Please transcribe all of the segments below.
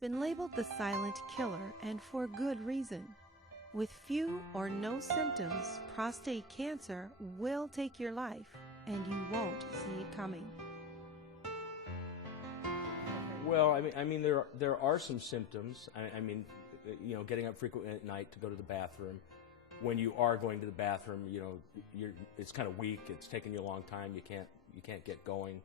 been labeled the silent killer, and for good reason. With few or no symptoms, prostate cancer will take your life, and you won't see it coming. Well, I mean, there are some symptoms. I mean, you know, getting up frequently at night to go to the bathroom. When you are going to the bathroom, you know, it's kind of weak. It's taking you a long time. You can't get going.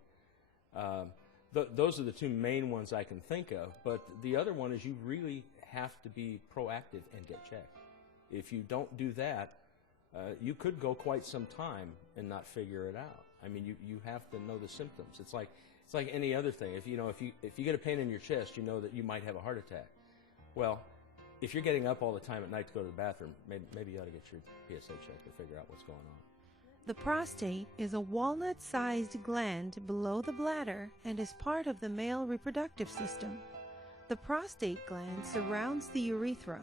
Those are the two main ones I can think of. But the other one is you really have to be proactive and get checked. If you don't do that, you could go quite some time and not figure it out. I mean, you have to know the symptoms. It's like any other thing. If you get a pain in your chest, you know that you might have a heart attack. Well, if you're getting up all the time at night to go to the bathroom, maybe you ought to get your PSA checked to figure out what's going on. The prostate is a walnut-sized gland below the bladder and is part of the male reproductive system. The prostate gland surrounds the urethra,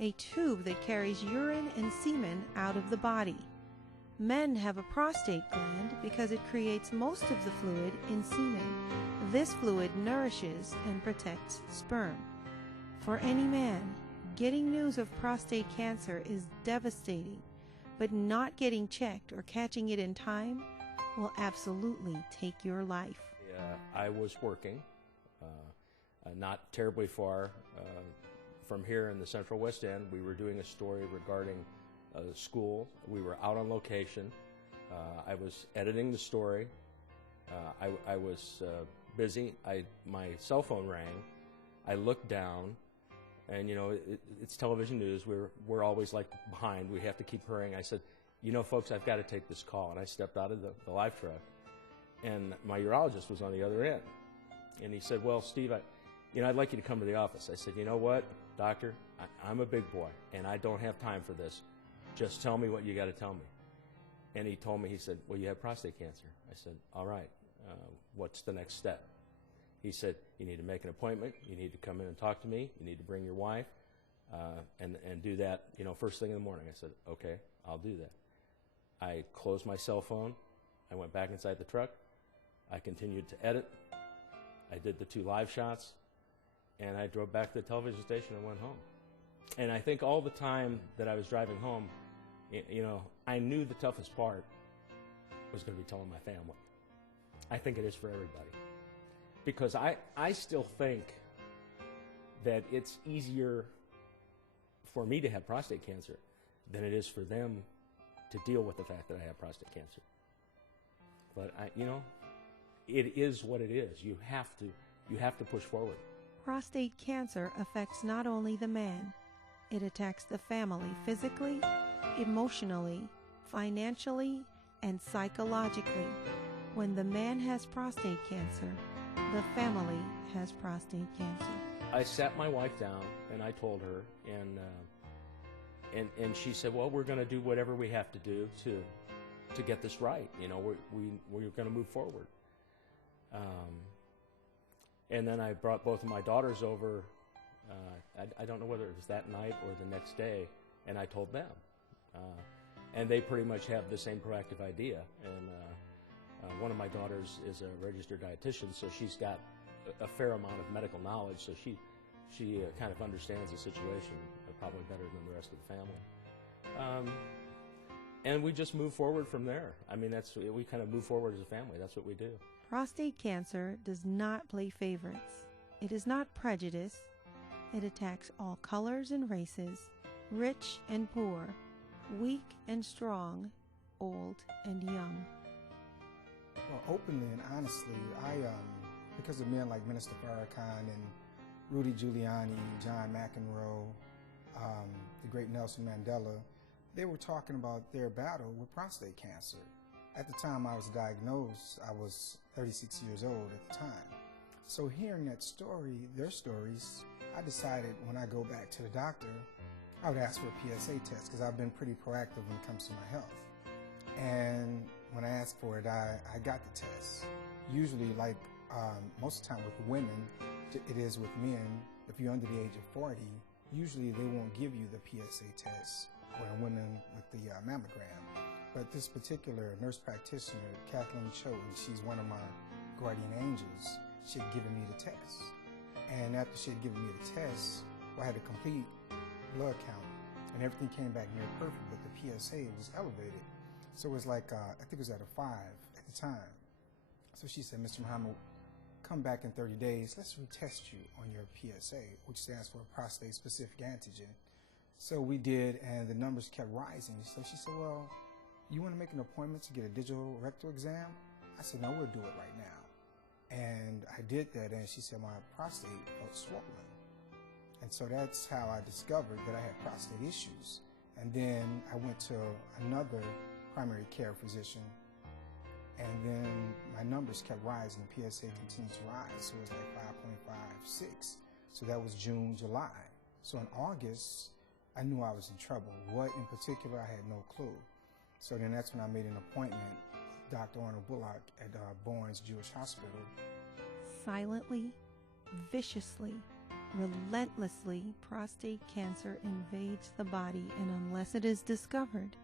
a tube that carries urine and semen out of the body. Men have a prostate gland because it creates most of the fluid in semen. This fluid nourishes and protects sperm. For any man, getting news of prostate cancer is devastating, but not getting checked or catching it in time will absolutely take your life. I was working not terribly far from here in the Central West End. We were doing a story regarding school. We were out on location. I was editing the story. I was busy. My cell phone rang. I looked down, and you know, it's television news. We're always like behind. We have to keep hurrying. I said, you know, folks, I've got to take this call. And I stepped out of the live truck, and my urologist was on the other end. And he said, well, Steve, I'd like you to come to the office. I said, you know what, doctor, I'm a big boy, and I don't have time for this. Just tell me what you got to tell me. And he told me, he said, well, you have prostate cancer. I said, all right, what's the next step? He said, you need to make an appointment. You need to come in and talk to me. You need to bring your wife and do that, you know, first thing in the morning. I said, okay, I'll do that. I closed my cell phone. I went back inside the truck. I continued to edit. I did the 2 live shots, and I drove back to the television station and went home. And I think all the time that I was driving home, you know, I knew the toughest part was going to be telling my family. I think it is for everybody. Because I still think that it's easier for me to have prostate cancer than it is for them to deal with the fact that I have prostate cancer. But you know, it is what it is. You have to push forward. Prostate cancer affects not only the man, it attacks the family physically, emotionally, financially, and psychologically. When the man has prostate cancer, the family has prostate cancer. I sat my wife down and I told her, and she said, well, we're going to do whatever we have to do to get this right. You know, we're going to move forward. And then I brought both of my daughters over. I don't know whether it was that night or the next day, and I told them. And they pretty much have the same proactive idea. And one of my daughters is a registered dietitian, so she's got a fair amount of medical knowledge, so she kind of understands the situation probably better than the rest of the family. And we just move forward from there. I mean, we kind of move forward as a family. That's what we do. Prostate cancer does not play favorites. It is not prejudice. It attacks all colors and races, rich and poor, weak and strong, old and young. Well, openly and honestly, because of men like Minister Farrakhan and Rudy Giuliani, John McEnroe, the great Nelson Mandela, they were talking about their battle with prostate cancer. At the time I was diagnosed, I was 36 years old at the time. So hearing that story, their stories, I decided when I go back to the doctor, I would ask for a PSA test because I've been pretty proactive when it comes to my health. And when I asked for it, I got the test. Usually, like most of the time with women, it is with men, if you're under the age of 40, usually they won't give you the PSA test or women with the mammogram. But this particular nurse practitioner, Kathleen Choate, she's one of my guardian angels, she had given me the test. And after she had given me the test, I had a complete blood count, and everything came back near perfect, but the PSA was elevated. So it was like, I think it was at a 5 at the time. So she said, Mr. Muhammad, come back in 30 days, let's retest you on your PSA, which stands for prostate-specific antigen. So we did, and the numbers kept rising. So she said, well, you want to make an appointment to get a digital rectal exam? I said, no, we'll do it right now. And I did that, and she said my prostate felt swollen. And so that's how I discovered that I had prostate issues. And then I went to another primary care physician, and then my numbers kept rising. The PSA continued to rise, so it was like 5.56. So that was June, July. So in August, I knew I was in trouble. What in particular, I had no clue. So then that's when I made an appointment with Dr. Arnold Bullock at Bourne's Jewish Hospital. Silently, viciously, relentlessly, prostate cancer invades the body, and unless it is discovered,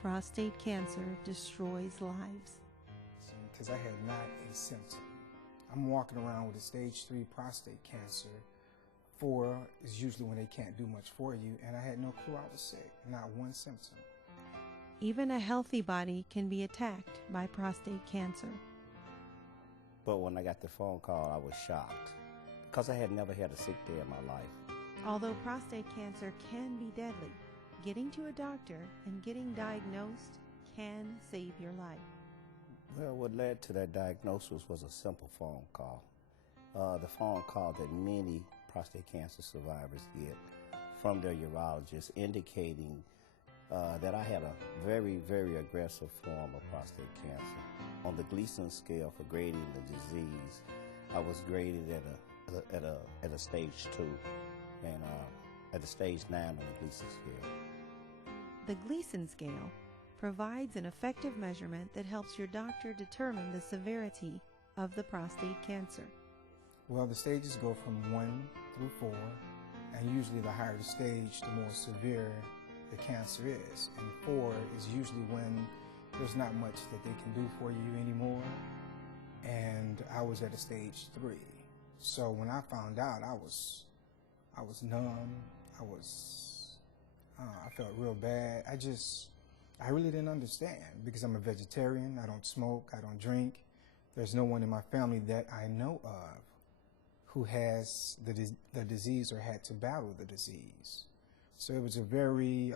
prostate cancer destroys lives. Because I had not a symptom. I'm walking around with a stage 3 prostate cancer. 4 is usually when they can't do much for you, and I had no clue I was sick, not one symptom. Even a healthy body can be attacked by prostate cancer. But when I got the phone call, I was shocked because I had never had a sick day in my life. Although prostate cancer can be deadly, getting to a doctor and getting diagnosed can save your life. Well, what led to that diagnosis was a simple phone call. The phone call that many prostate cancer survivors get from their urologist indicating that I had a very, very aggressive form of prostate cancer. On the Gleason scale for grading the disease, I was graded at a stage 2 and at a stage 9 on the Gleason scale. The Gleason scale provides an effective measurement that helps your doctor determine the severity of the prostate cancer. Well, the stages go from 1 through 4, and usually the higher the stage, the more severe the cancer is. And 4 is usually when there's not much that they can do for you anymore. And I was at a stage 3. So when I found out, I was numb. I felt real bad. I really didn't understand because I'm a vegetarian. I don't smoke. I don't drink. There's no one in my family that I know of who has the disease or had to battle the disease. So it was a very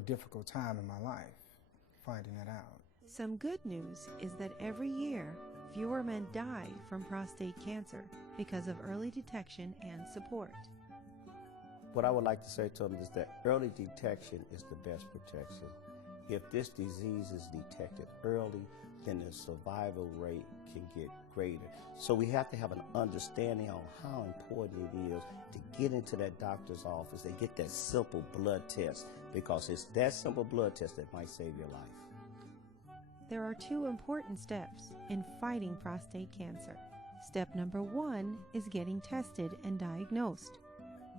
difficult time in my life, finding that out. Some good news is that every year, fewer men die from prostate cancer because of early detection and support. What I would like to say to them is that early detection is the best protection. If this disease is detected early, then the survival rate can get greater. So we have to have an understanding on how important it is to get into that doctor's office and get that simple blood test, because it's that simple blood test that might save your life. There are 2 important steps in fighting prostate cancer. Step number 1 is getting tested and diagnosed.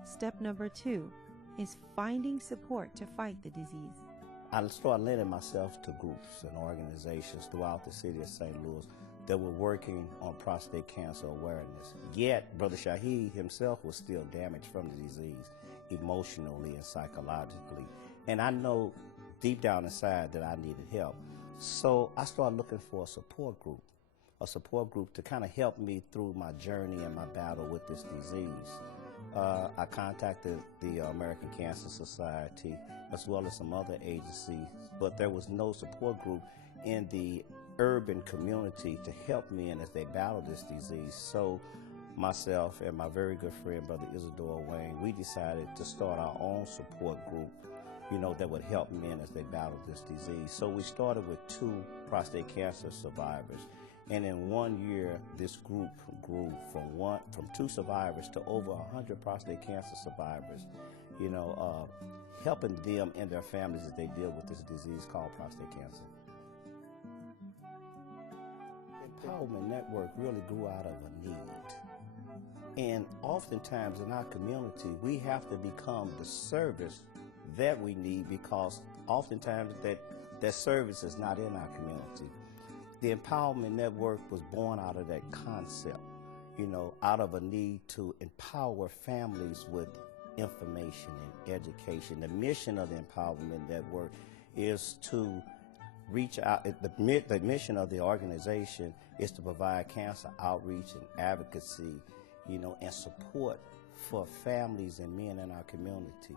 Step number 2 is finding support to fight the disease. I started lending myself to groups and organizations throughout the city of St. Louis that were working on prostate cancer awareness. Yet, Brother Shaheed himself was still damaged from the disease, emotionally and psychologically. And I know deep down inside that I needed help. So I started looking for a support group to kind of help me through my journey and my battle with this disease. I contacted the American Cancer Society as well as some other agencies, but there was no support group in the urban community to help men as they battle this disease. So myself and my very good friend, Brother Isidore Wayne, we decided to start our own support group, that would help men as they battle this disease. So we started with 2 prostate cancer survivors. And in 1 year, this group grew from 2 survivors to over 100 prostate cancer survivors, helping them and their families as they deal with this disease called prostate cancer. The Empowerment Network really grew out of a need. And oftentimes in our community, we have to become the service that we need, because oftentimes that service is not in our community. The Empowerment Network was born out of that concept. out of a need to empower families with information and education. The mission of the Empowerment Network is to reach out. The mission of the organization is to provide cancer outreach and advocacy, and support for families and men in our community.